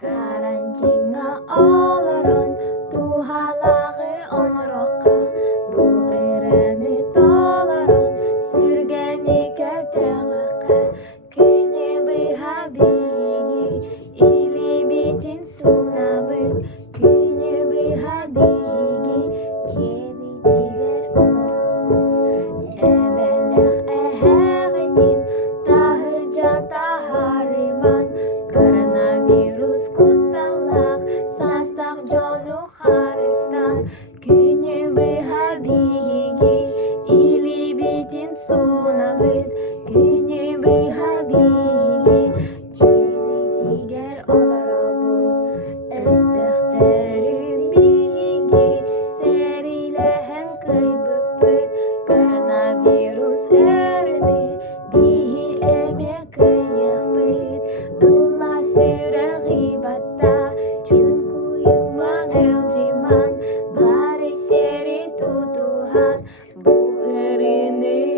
Karantinga olaron tuhalagı onoroka bu ireni tolaron sürgeni kötega küni bihabigi ili bitin sunabit küni bihabigi cebi diger onorobu ebelek ehegitin tahırca tahariman koronavirus kutalak sastak jonu haristan küni bihabigi ili bitin sunabit küni bihabigi cebi diger olarabut estekterim bigi serilehen kıybıpıt koronavirus erdi bihi eme kıyıkpıt ılla süre gıybata çünkü yuman evciman bari seri tutuhan bu erini